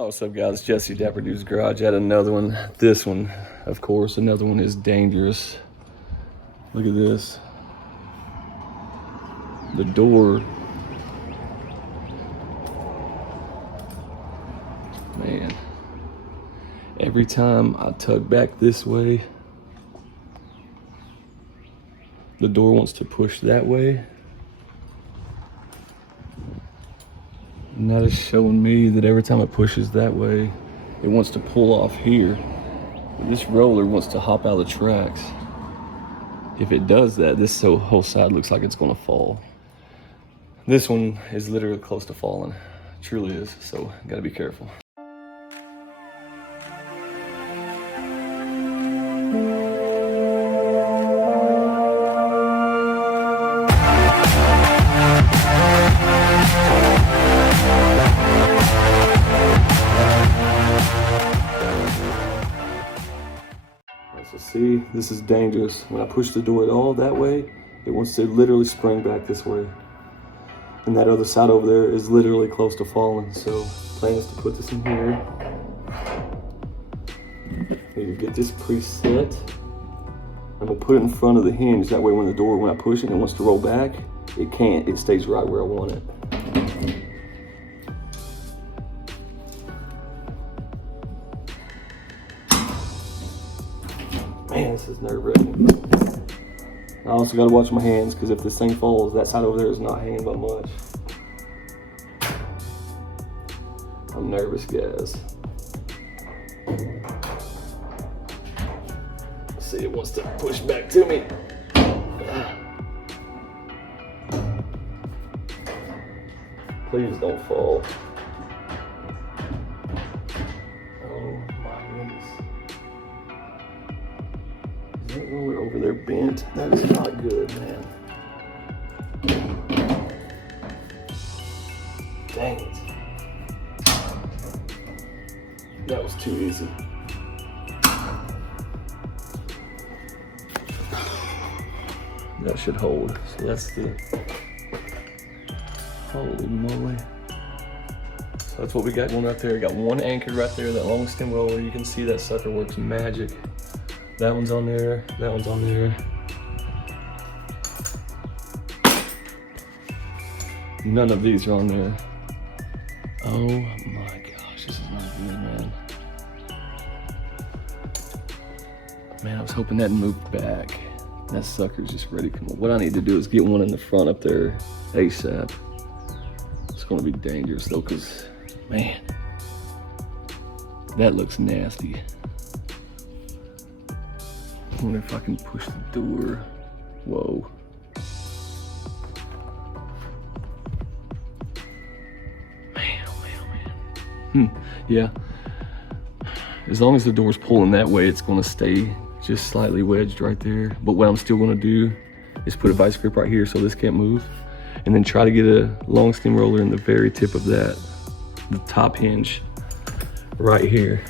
Oh, what's up guys, Jesse, Dapper Dudes Garage. I had another one. This one, of course, another one is dangerous. Look at this. The door. Man. Every time I tug back this way, the door wants to push that way. And that is showing me that every time it pushes that way, it wants to pull off here. But this roller wants to hop out of the tracks. If it does that, this whole side looks like it's gonna fall. This one is literally close to falling. It truly is, so gotta be careful. So see, this is dangerous. When I push the door at all that way, it wants to literally spring back this way. And that other side over there is literally close to falling. So plan is to put this in here. Need to get this preset. I'm gonna put it in front of the hinge. That way when I push it, it wants to roll back. It can't, it stays right where I want it. Man, this is nerve-wracking. I also gotta watch my hands, because if this thing falls, that side over there is not hanging by much. I'm nervous, guys. Let's see, it wants to push back to me. Please don't fall. That roller over there bent. That is not good, man. Dang it. That was too easy. That should hold. So that's the... Holy moly. So that's what we got going right there. We got one anchored right there, that long stem roller. You can see that sucker works magic. That one's on there, that one's on there. None of these are on there. Oh my gosh, this is not good, man. Man, I was hoping that moved back. That sucker's just ready to come up. What I need to do is get one in the front up there ASAP. It's gonna be dangerous though, cause man, that looks nasty. I wonder if I can push the door. Whoa. Man, oh man, oh man. Yeah. As long as the door's pulling that way, it's gonna stay just slightly wedged right there. But what I'm still gonna do is put a vice grip right here so this can't move. And then try to get a long stem roller in the very tip of that, the top hinge right here.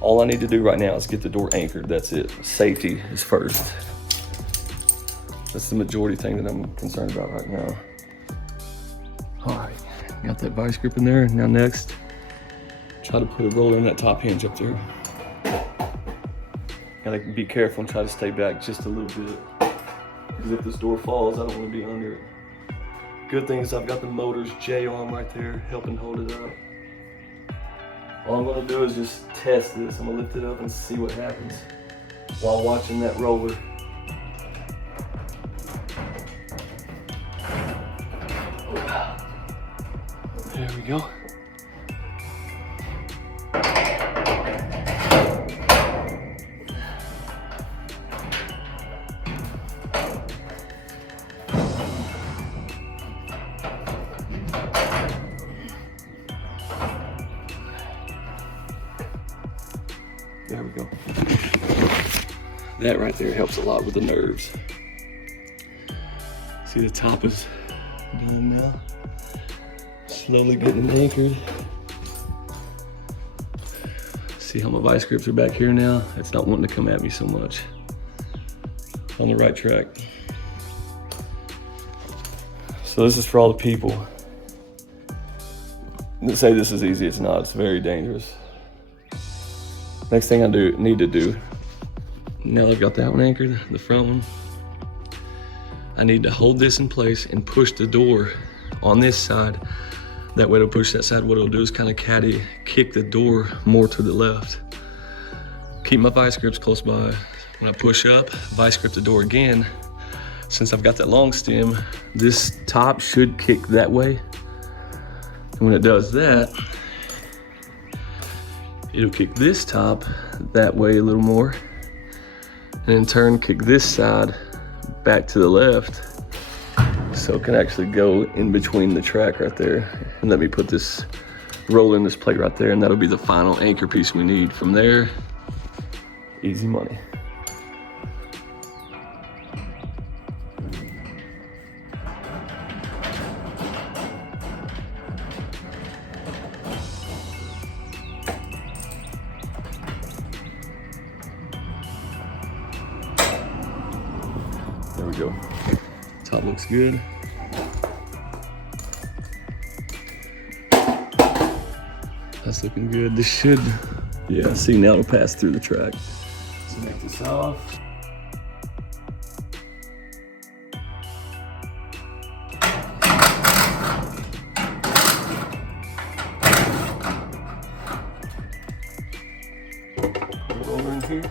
All I need to do right now is get the door anchored. That's it. Safety is first. That's the majority thing that I'm concerned about right now. All right, got that vice grip in there. Now next, try to put a roller in that top hinge up there. Gotta be careful and try to stay back just a little bit. Because if this door falls, I don't want to be under it. Good thing is I've got the motor's J-arm right there helping hold it up. All I'm gonna do is just test this. I'm gonna lift it up and see what happens while watching that roller. There we go. There we go. That right there helps a lot with the nerves. See, the top is done now. Slowly getting anchored. See how my vice grips are back here now? It's not wanting to come at me so much. On the right track. So this is for all the people to say this is easy, it's not. It's very dangerous. Next thing I need to do, now that I've got that one anchored, the front one, I need to hold this in place and push the door on this side. That way it'll push that side. What it'll do is kind of caddy, kick the door more to the left. Keep my vice grips close by. When I push up, vice grip the door again. Since I've got that long stem, this top should kick that way. And when it does that, it'll kick this top that way a little more. And in turn, kick this side back to the left. So it can actually go in between the track right there. And let me put this roll in this plate right there, and that'll be the final anchor piece we need. From there, easy money. There we go. Top looks good. That's looking good. This should, yeah, see now it'll pass through the track. So make this off. Put it over in here.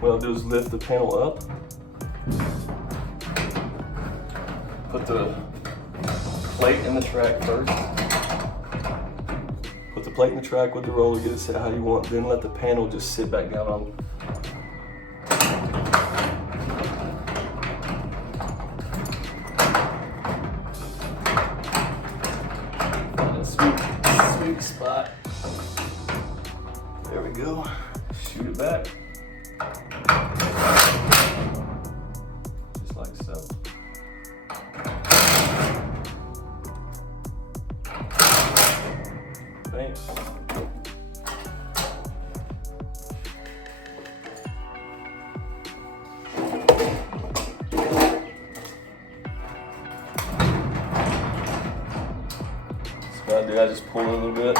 What I'll do is lift the panel up, put the plate in the track first, put the plate in the track with the roller, get it set how you want, then let the panel just sit back down on. Sweet spot. There we go. Shoot it back. Just like so. Thanks. So what I do, I just pull it a little bit.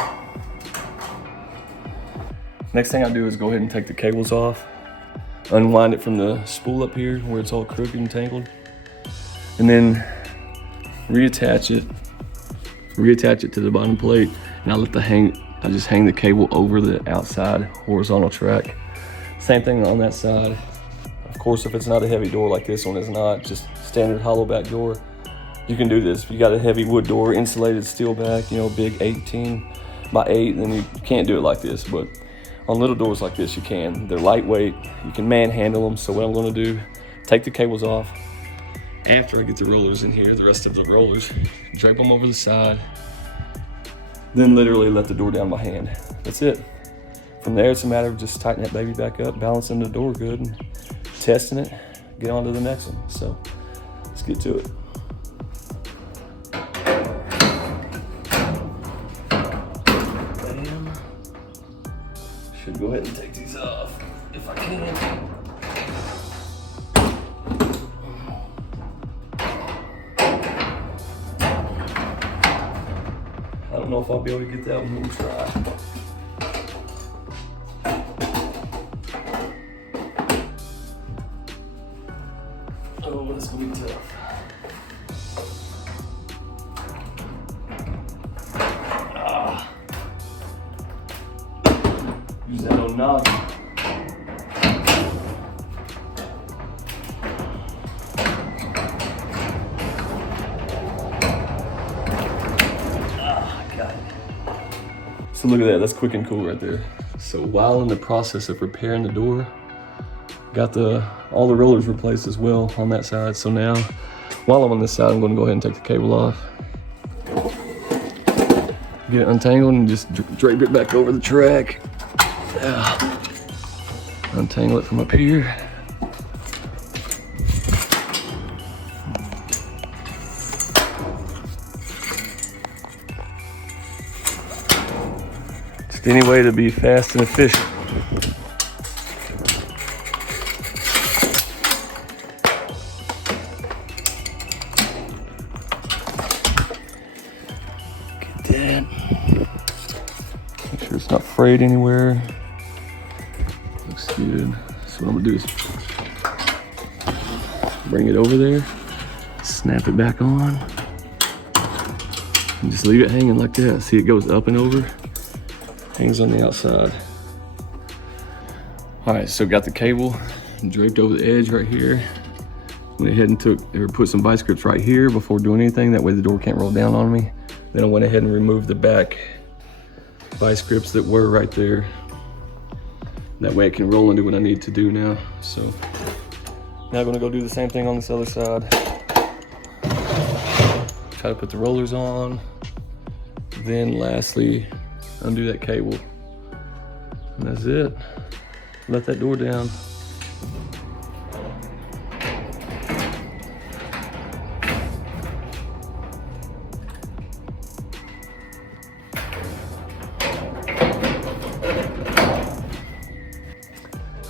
Next thing I do is go ahead and take the cables off, unwind it from the spool up here where it's all crooked and tangled, and then reattach it to the bottom plate, and I just hang the cable over the outside horizontal track. Same thing on that side. Of course, if it's not a heavy door like this one is not, just standard hollow back door, you can do this. If you got a heavy wood door, insulated steel back, you know, big 18 by 8, then you can't do it like this. But on little doors like this, you can. They're lightweight, you can manhandle them. So what I'm gonna do, take the cables off. After I get the rollers in here, the rest of the rollers, drape them over the side, then literally let the door down by hand. That's it. From there, it's a matter of just tightening that baby back up, balancing the door good, and testing it, get on to the next one. So let's get to it. Bam. Should go ahead and take these off if I can. I don't know if I'll be able to get that one. We'll try. Oh, that's gonna be tough. Use that old noggin. So look at that, that's quick and cool right there. So while in the process of repairing the door, got all the rollers replaced as well on that side. So now, while I'm on this side, I'm gonna go ahead and take the cable off. Get it untangled and just drape it back over the track. Untangle it from up here. any way to be fast and efficient. Get that. Make sure it's not frayed anywhere. Looks good. So what I'm gonna do is bring it over there, snap it back on, and just leave it hanging like that. See, it goes up and over, hangs on the outside. All right, so got the cable draped over the edge right here. Went ahead and put some vice grips right here before doing anything. That way the door can't roll down on me. Then I went ahead and removed the back vice grips that were right there. That way it can roll into what I need to do now. So now I'm gonna go do the same thing on this other side. Try to put the rollers on. Then lastly, undo that cable. And that's it. Let that door down.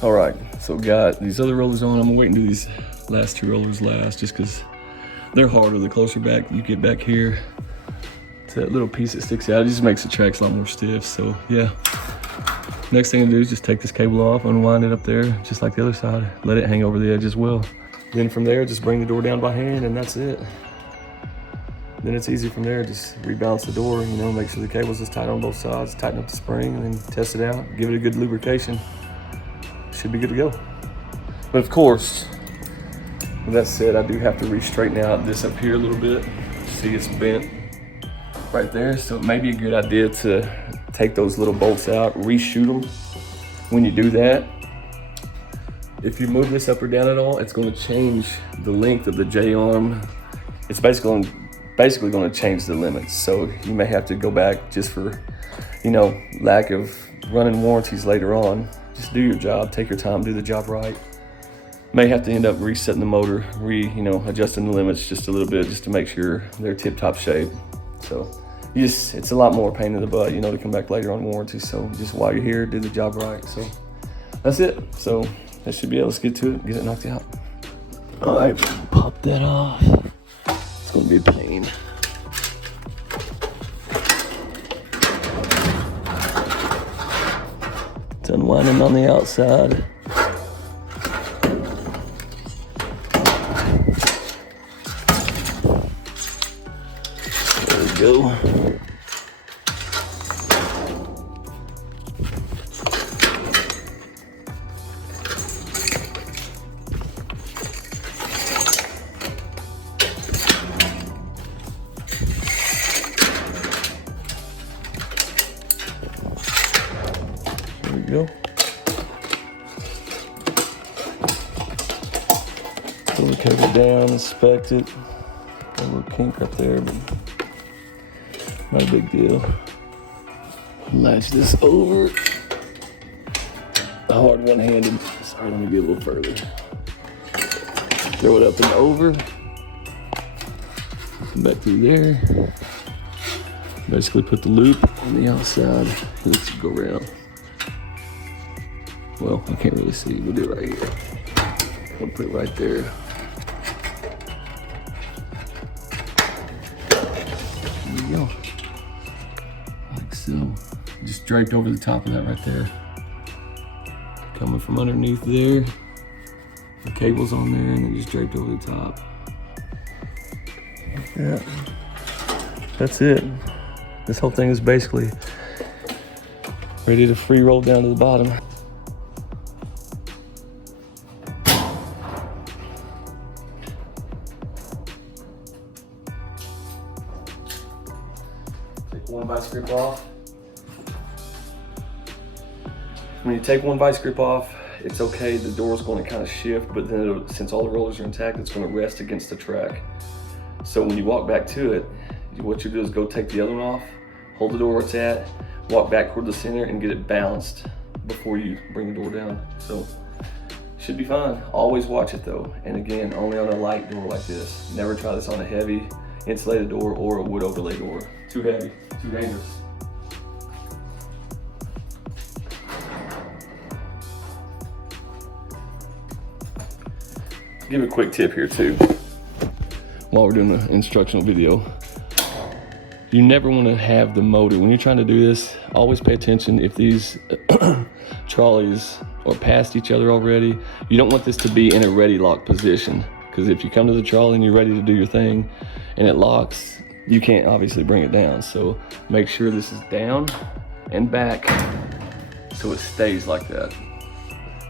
All right, so got these other rollers on. I'm gonna wait and do these last two rollers last, just because they're harder. The closer back you get back here to that little piece that sticks out, it just makes the tracks a lot more stiff. So yeah, next thing to do is just take this cable off, unwind it up there, just like the other side. Let it hang over the edge as well. Then from there, just bring the door down by hand, and that's it. Then it's easy from there. Just rebalance the door, you know, make sure the cable's as tight on both sides, tighten up the spring, and then test it out. Give it a good lubrication. Should be good to go. But of course, with that said, I do have to re-straighten out this up here a little bit. See, it's bent right there, so it may be a good idea to take those little bolts out, reshoot them. When you do that, if you move this up or down at all, it's going to change the length of the J-arm. It's basically going to change the limits. So you may have to go back just for, you know, lack of running warranties later on. Just do your job, take your time, do the job right. May have to end up resetting the motor, adjusting the limits just a little bit, just to make sure they're tip-top shape. So it's a lot more pain in the butt, you know, to come back later on warranty. So just while you're here, do the job right. So that's it. So that should be it. Let's get to it, get it knocked out. All right, pop that off. It's gonna be a pain. It's unwinding on the outside. There we go. There we go. Pull the cable down, inspect it. Got a little kink right there, but not a big deal. Latch this over. Hard one-handed. Sorry, let me get a little further. Throw it up and over. Come back through there. Basically put the loop on the outside. Let's go around. Well, I can't really see. We'll do it right here. We'll put it right there. There we go. Like so. Just draped over the top of that right there. Coming from underneath there. The cable's on there, and then just draped over the top. Like that. That's it. This whole thing is basically ready to free roll down to the bottom. Take one vice grip off. When you take one vice grip off, it's okay, the door's going to kind of shift, but then since all the rollers are intact, it's going to rest against the track. So when you walk back to it, what you do is go take the other one off, hold the door where it's at, walk back toward the center and get it balanced before you bring the door down. So should be fine. Always watch it though. And again, only on a light door like this. Never try this on a heavy insulated door or a wood overlay door. Too heavy, too dangerous. give a quick tip here too. While we're doing the instructional video, you never want to have the motor, when you're trying to do this, always pay attention if these trolleys are past each other already. You don't want this to be in a ready lock position, because if you come to the trolley and you're ready to do your thing and it locks, you can't obviously bring it down. So make sure this is down and back so it stays like that.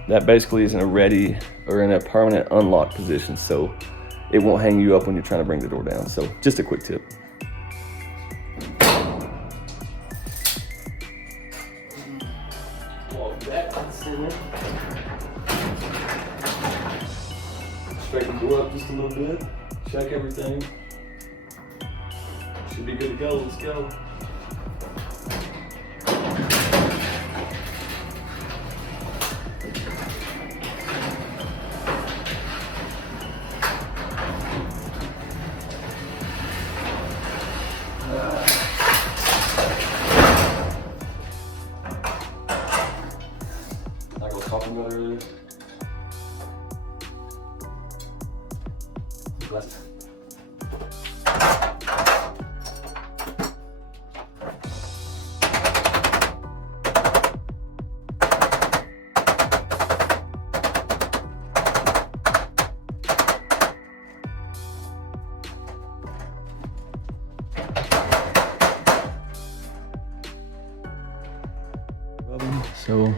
That basically is in a ready or in a permanent unlock position, so it won't hang you up when you're trying to bring the door down. So just a quick tip. Walk back to the center. Straighten the door up just a little bit. Check everything. Should be good to go. Let's go. Like I was talking about earlier. Left. So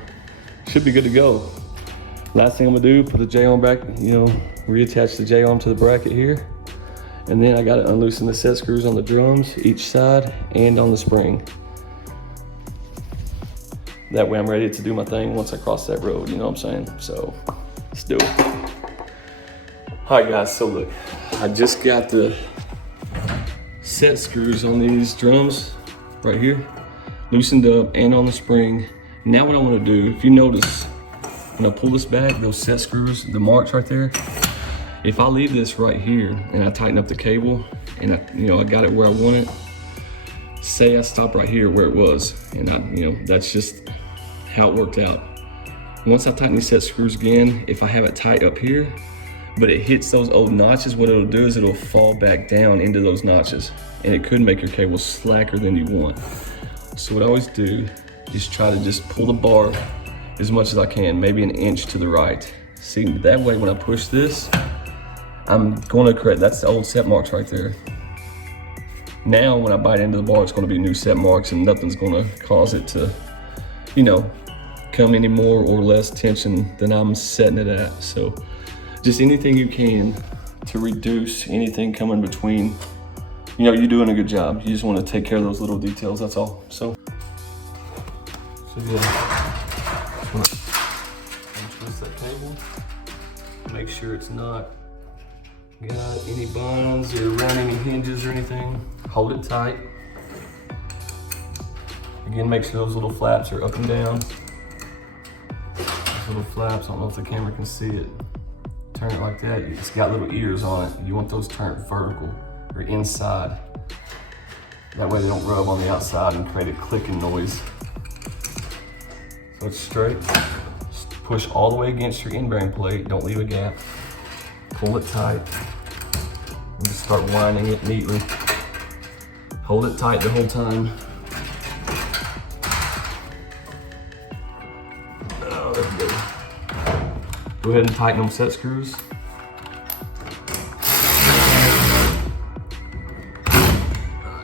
should be good to go. Last thing I'm gonna do, put the J-arm back, reattach the J-arm to the bracket here. And then I gotta unloosen the set screws on the drums, each side and on the spring. That way I'm ready to do my thing once I cross that road, you know what I'm saying? So let's do it. All right guys, so look, I just got the set screws on these drums right here, loosened up and on the spring. Now what I want to do, if you notice, when I pull this back, those set screws, the marks right there, if I leave this right here and I tighten up the cable and I got it where I want it, say I stop right here where it was, and that's just how it worked out. Once I tighten these set screws again, if I have it tight up here, but it hits those old notches, what it'll do is it'll fall back down into those notches, and it could make your cable slacker than you want. So what I always do is try to just pull the bar as much as I can, maybe an inch to the right. See, that way when I push this, I'm going to correct, that's the old set marks right there. Now when I bite into the bar, it's going to be new set marks, and nothing's going to cause it to, come any more or less tension than I'm setting it at. So just anything you can to reduce anything coming between, you're doing a good job. You just want to take care of those little details, that's all. So yeah, just want to untwist that cable. Make sure it's not got any bonds or around any hinges or anything. Hold it tight. Again, make sure those little flaps are up and down. Those little flaps, I don't know if the camera can see it. Turn it like that. It's got little ears on it. You want those turned vertical or inside. That way they don't rub on the outside and create a clicking noise. So it's straight. Just push all the way against your end bearing plate. Don't leave a gap. Pull it tight. And just start winding it neatly. Hold it tight the whole time. Oh, there we go. Go ahead and tighten them set screws.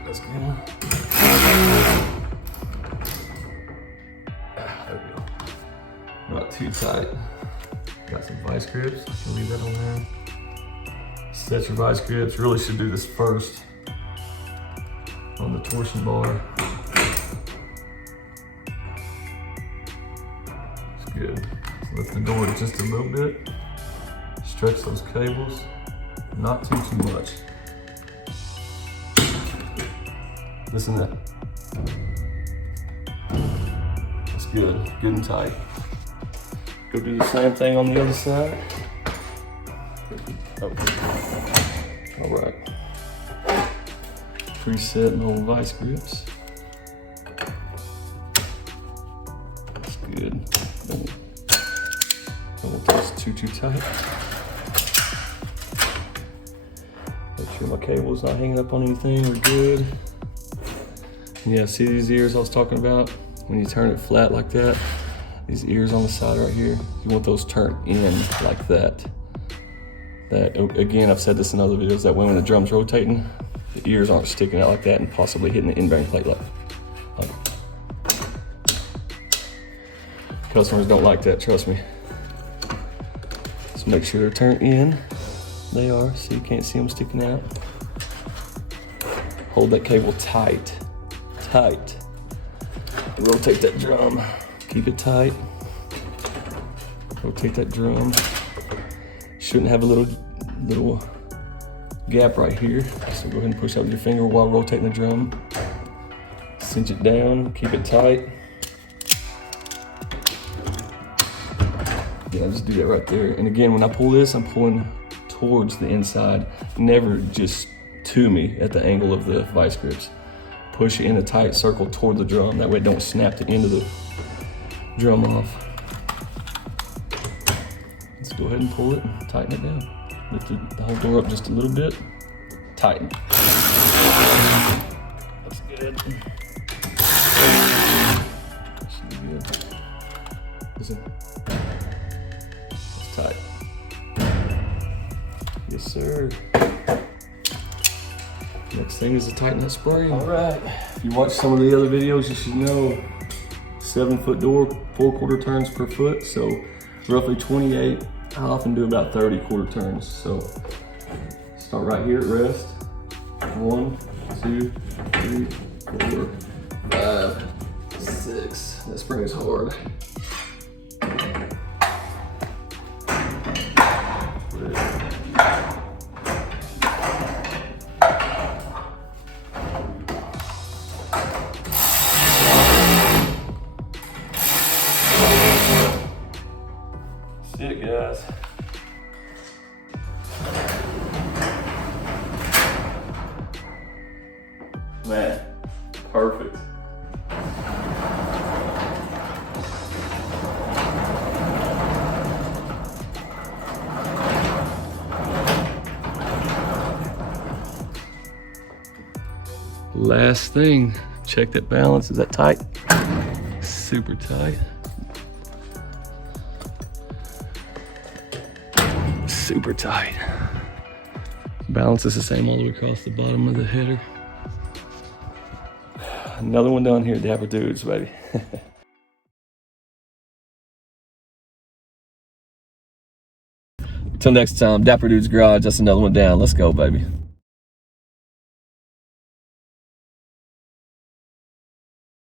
That's good. There we go. Not too tight. Got some vice grips. You can leave that on there. Set your vice grips. Really should do this first on the torsion bar. It's good. Lift the door just a little bit. Stretch those cables. Not too much. Listen to that. That's good. Good and tight. Go do the same thing on the other side. Oh. All right. Preset and old vice grips. That's good. Don't want this too tight. Sure my cable's not hanging up on anything. We're good. And yeah, see these ears I was talking about? When you turn it flat like that, these ears on the side right here, you want those turned in like that. That, again, I've said this in other videos, that way when the drum's rotating, the ears aren't sticking out like that and possibly hitting the in-bearing plate like. Customers don't like that, trust me. So make sure they're turned in. They are, so you can't see them sticking out. Hold that cable tight, tight. Rotate that drum, keep it tight. Rotate that drum. Shouldn't have a little gap right here. So go ahead and push out with your finger while rotating the drum. Cinch it down, keep it tight. Yeah, just do that right there. And again, when I pull this, I'm pulling towards the inside, never just to me at the angle of the vice grips. Push it in a tight circle toward the drum. That way it don't snap the end of the drum off. Let's go ahead and pull it and tighten it down. Lift the whole door up just a little bit. Tighten. That's good. Should be good. Listen. That's tight. Yes, sir. Next thing is to tighten that spring. All right. If you watch some of the other videos, you should know 7-foot door, 4/4 turns per foot. So roughly 28. I often do about 30 quarter turns. So start right here at rest. 1, 2, 3, 4, 5, 6. That spring is hard. That's it, guys. Man, perfect. Last thing, check that balance. Is that tight? Super tight. Super tight. Balance is the same all the way across the bottom of the header. Another one down here, Dapper Dudes, baby. Until next time, Dapper Dudes Garage, that's another one down. Let's go, baby.